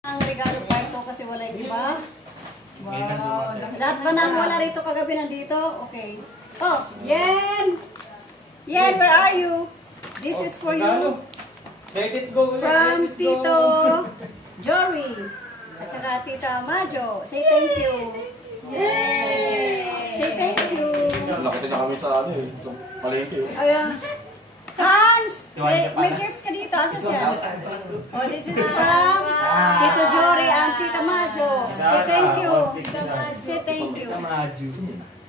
Ang regalo pa ito kasi wala yung iba. Wow. Lahat ba nang wala rito kagabi nandito? Okay. Oh, Yen! Yen, where are you? This is for you. Let it go. From Tito Jory. At saka Tita Majo. Say thank you. Yay! Say thank you. Nakita na kami sa ano eh. Sa palengke. Ayan. Hans! May gift ka dito. Asa siya? Oh, this is from Tito Jory and Tita Majo. Say thank you. Say thank you.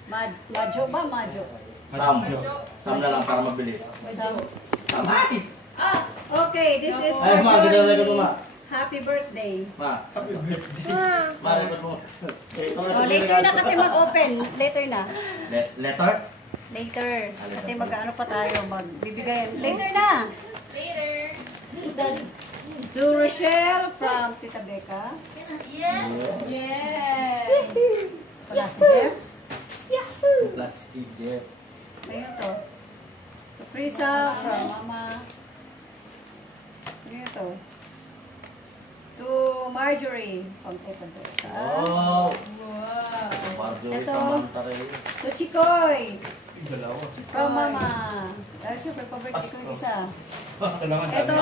Majo ba? Majo. Sam na lang para mabilis. Sam. Mati! Okay, this is for Ay, ma, Jory. ganda ma. Happy birthday. Ma, happy birthday. Ma, record mo. Oh, later na kasi mag-open. Later na. Letter? Later. Kasi mag-ano pa tayo. Magbibigayan. Later na. Later. To Rochelle from Tita Becca. Yes. Yes. Wala si Jeff. Plus Jeff. Ayun to. To Prisa from Mama. Ayun to. To Marjorie from Tita Becca. Oh! Wow. Marjorie Ito. Samantha Reyes. To Chikoy from Mama. Dahil syempre, pa-birthday ko yung isa. Ito.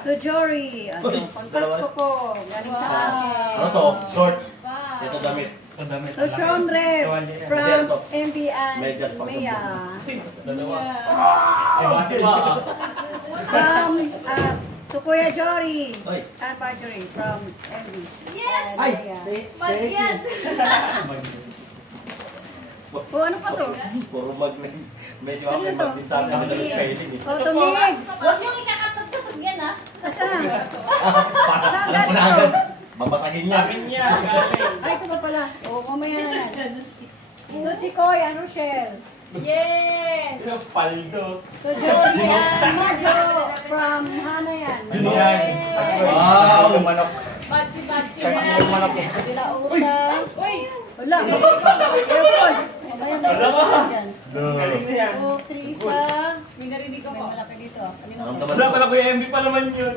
To Jory. Ano? Konpasko ko. Galing sa akin. Ano to? Short. Wow. Ito damit. To Sean Rev from MB and Medyas pang Maya. Dalawa. From to Kuya Jory Oy. and Marjorie from MB. Yes. And Ay! Maya. Magyan. O ano pa to? Puro mag may si Mama Ano to? din sa akin sa spelling eh. O to Migs. Huwag mong ikakatagtag yan, ha? Asan? Alam ko na agad. Babasagin niya. Ay, ito pa pala. O, mamaya na yan. To Chikoy and Rochelle. Yes. Paldo. To Jory and Majo from Hana yan. Wow! Manok. Bachi-bachi. Yung manok. Sila utang. Uy. Wala. Careful. Mamaya na yan. Galing na yan. To Teresa. May narinig May ako. malaki dito. Kanino? Wala pala Kuya MB pa naman yun.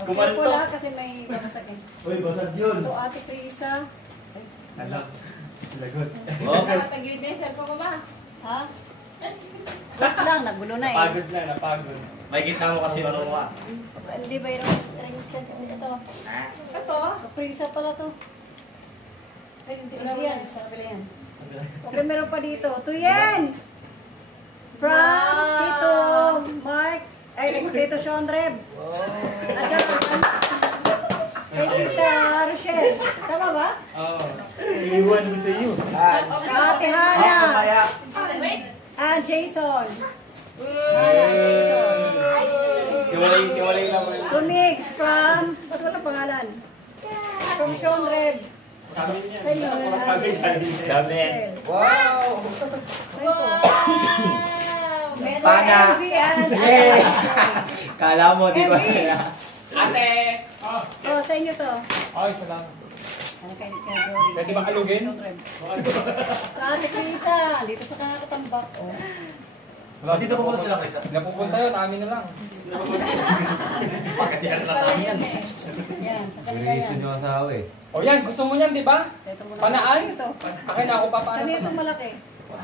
Careful ha, kasi may babasakin. Uy, basag yun. To Ate Teresa. Alam. Lagot. Okay. Nakatagilid na yung cellphone ko ba? Ha? Wait lang, nagulo na eh. Napagod na, napagod. May gitna mo kasi ano mo ah. Hindi ba yung ring-stand kasi ito? Ito? To Teresa pala to. Ay, hindi na yan. Sabi yan. Okay, meron pa dito. To Yen! From Tito Mark. Ay, Tito Sean Reb. At saka, kay Tita Rochelle. Tama ba? Oo. Iiwan ko sa iyo. Sa Ate Hana. Wait. And Jason. Kiwalay lang. To Mix from, ba't wala pangalan? From Sean Reb. Sabi niya. Sa inyo. Sabi. Wow! Meron Pana. MV and Yay! Kala mo, di ba? MV. Ate! Oh, sa inyo to. Ay, salamat. Ano kay Jory? Pwede ba kalugin? Sa Ate Teresa, dito sa Kakatambak. Oh. Dito po sila kaysa. Napupunta yun, amin na lang. Bakit yan na namin yan? Yan, sa kanila yan. yung asawa eh. O yan, gusto mo yan, di ba? Ito muna. Panaan? Ito. Akin na ako papaano. Ano itong malaki?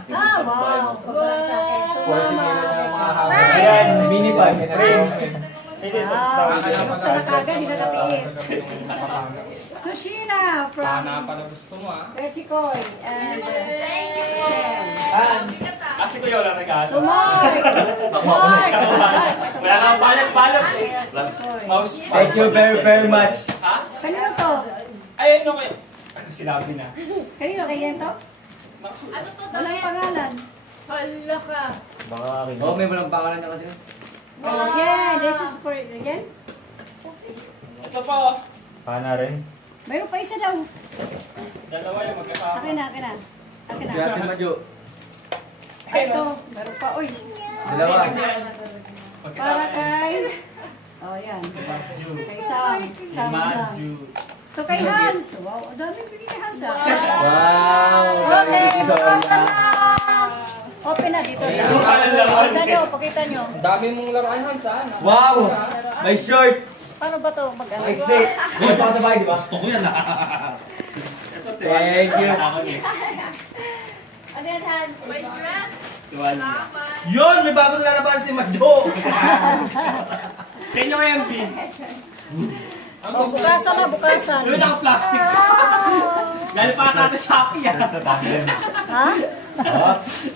Ah, wow! Pagkalang sa akin. Mama. Ayan, mini bag. Wow! Buksan na kagad, hindi nakatiis. Tushina from Pana pala gusto mo, ah. Rechikoy and Chen. Kasi ko yun lang regalo. To Mark! Mark! Wala kang balot-balot eh. Mouse. Thank you very, very much. Ha? Kanino to? Ay, ano kayo? Sinabi na. Kanino kay Yen to? Ano to? Walang pangalan. Hala ka. Baka akin. Oo, may walang pangalan na kasi. Oh, yeah, this is for Yen. Ito pa, oh. Pana rin. Mayroon pa isa daw. Dalawa yung magkasama. Akin na, akin na. Akin Si na. Ate Madyo. Ito, meron pa. Uy, Dalawa. para kay... Oh, yan. Kay Sam. Sam lang. So kay Hans. Wow, ang dami bigay kay Hans. Wow! Okay, Thank you so basta much. na. Open na dito. Yung laruan. Pakita nyo, pakita nyo. Ang dami mong laruan, Hans, ha? Wow! May short! Paano ba to mag-ano? Exit. Buhay pa ka sa bahay, di ba? Gusto ko yan Thank you. Ano yan, Han? May dress. Salamat. Yun! May bagong lalaban si Madjo! Sa inyo kayo, MB. Oh, bukasan na, bukasan. Ano na plastic? Dahil pa natin Shopee yan. Ha?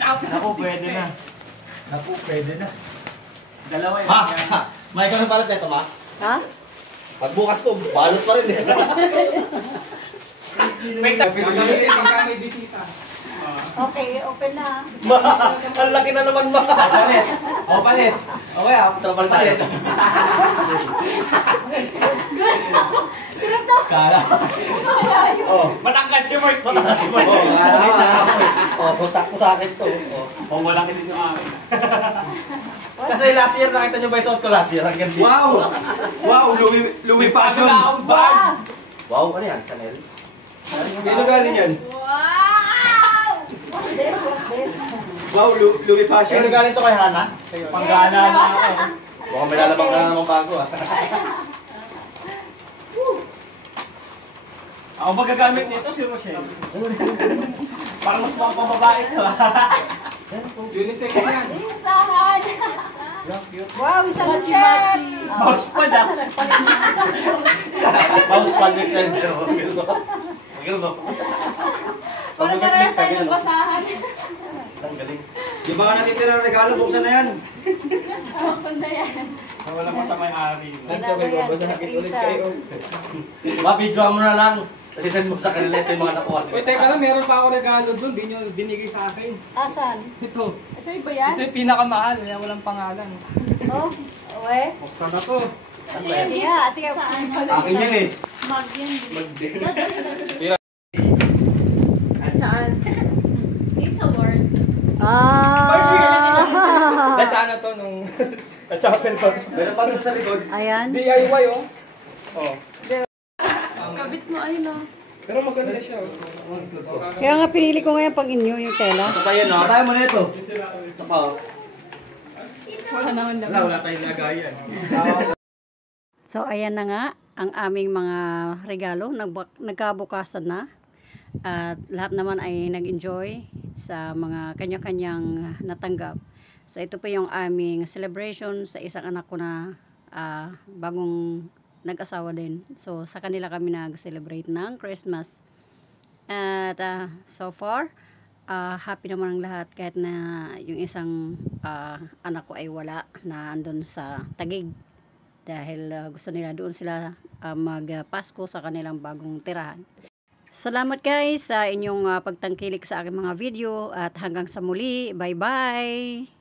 Naku, pwede na. Naku, pwede na. Dalawa yun. Ha? May ikaw ng balot na ito, ma? Ha? Pagbukas ko, balot pa rin eh. May Kami bisita. Okay, open na. Ma! Ang laki na naman, ma! Palit. O, palit. Okay, Trapal tayo. Kala. Oh. matangkad si Mark. Mataas si Mark. Oh, Oh, kusakto sa akin to. Oh. oh, malaki din yung akin. Kasi last year, nakita nyo ba yung suot ko last year? Ang ganda. Wow! Wow, Louis Passion. Akong bag. Wow, ano yan? Chanel? Kailan galing yan? Wow! What's this? What's this? Wow, Louis Passion. Kaya galing to kay Hana? Panggana na ako. Mukhang may lalabang na namang bago ah. Ako magagamit nito si Rochelle. Parang mas mga pambabae ito. Unisex yan. Isahan! Wow, isang set! Mouse pad ah. Mouse pad with center. Magil no? Parang narehan tayo ng basahan. Ang galing. Di ba ka natitira ng regalo? Buksan na yan. Buksan na yan. Wala pa sa may-ari. Ginagawa yan, Basahin ulit Teresa. kayo. Ma-video mo na lang. Kasi send mo sa kanila ito yung mga nakuha. Uy, teka lang, meron pa ako regalo doon. Di nyo binigay sa akin. Asan? Ito. Sa'yo ba yan? Ito yung pinakamahal. Kaya walang pangalan. Oh, uwe. Buksan na to. Sige nga, sige. Akin yan eh. Mag yan. Saan? It's a word. Ah! Dahil sa ano to, nung na-chapel ko. Meron pa doon sa likod. Ayan. DIY oh. Oh. Kabit mo, ayun o. Pero maganda siya. Oh. Kaya nga pinili ko ngayon pang inyo yung tela. Ito pa yun oh. Tayo mo na ito. Ito pa oh. Wala tayong lagayan. So, ayan na nga ang aming mga regalo. Nagkabukasan na. At lahat naman ay nag-enjoy sa mga kanya-kanyang natanggap. So, ito po yung aming celebration sa isang anak ko na bagong nag-asawa din. So, sa kanila kami nag-celebrate ng Christmas. At so far, happy naman ang lahat kahit na yung isang anak ko ay wala na andun sa Taguig. Dahil gusto nila doon sila mag-Pasko sa kanilang bagong tirahan. Salamat guys sa inyong pagtangkilik sa aking mga video at hanggang sa muli. Bye-bye!